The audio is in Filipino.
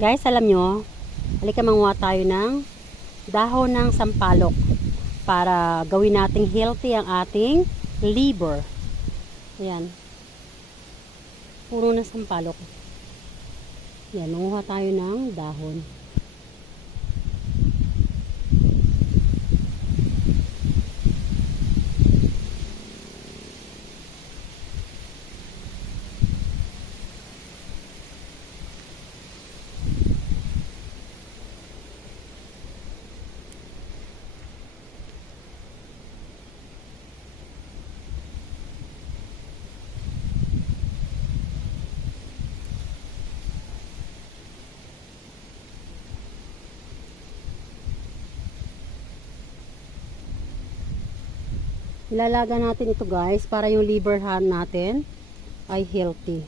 Guys, alam nyo, halika manguha tayo ng dahon ng sampalok para gawin nating healthy ang ating liver. Ayan. Puro na sampalok. Ayan, manguha tayo ng dahon. Ilalaga natin ito guys para yung liver natin ay healthy.